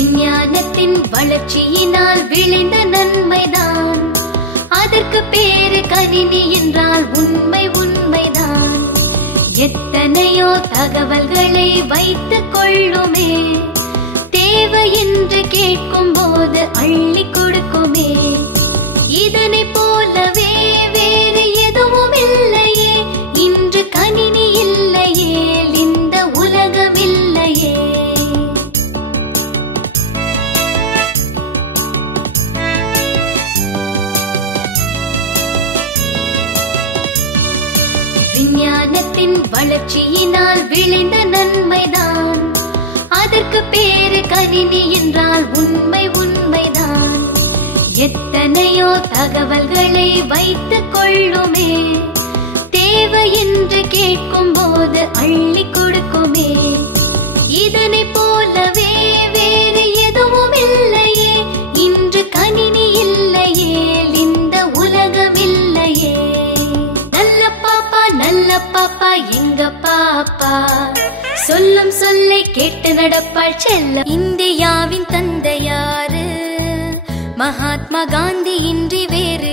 விஞ்ஞானத்தின் வளர்ச்சியினால் விளைந்த நன்மைதான். அதற்கு பேரு கணினி என்றால் உண்மை உண்மைதான். எத்தனையோ தகவல்களை வைத்துக் கொள்ளுமே, தேவை என்று கேட்கும் போது அள்ளி கொடுக்குமே. இதனை போலவே வேறு எதுவும் இல்லையே, இன்று கணினி இல்லையே இந்த உலகம் இல்லையே. விஞ்ஞானத்தின் வளர்ச்சியினால் விளைந்த நன்மைதான். அதற்கு பேரு கணினி என்றால் உண்மை உண்மைதான். எத்தனையோ தகவல்களை வைத்துக் கொள்ளுமே, தேவை என்று கேட்கும் போது அள்ளி கொடுக்குமே. இதனை போலவே வேறு எதுவும் இல்லையே, இன்று கணினி இல்லையே இந்த உலகம் இல்லையே. நல்ல பாப்பா எங்க பாப்பா, சொல்லும் சொல்லை கேட்டு நடப்பாள் செல்ல. இந்தியாவின் தந்தையாரு மகாத்மா காந்தி இன்றி வேறு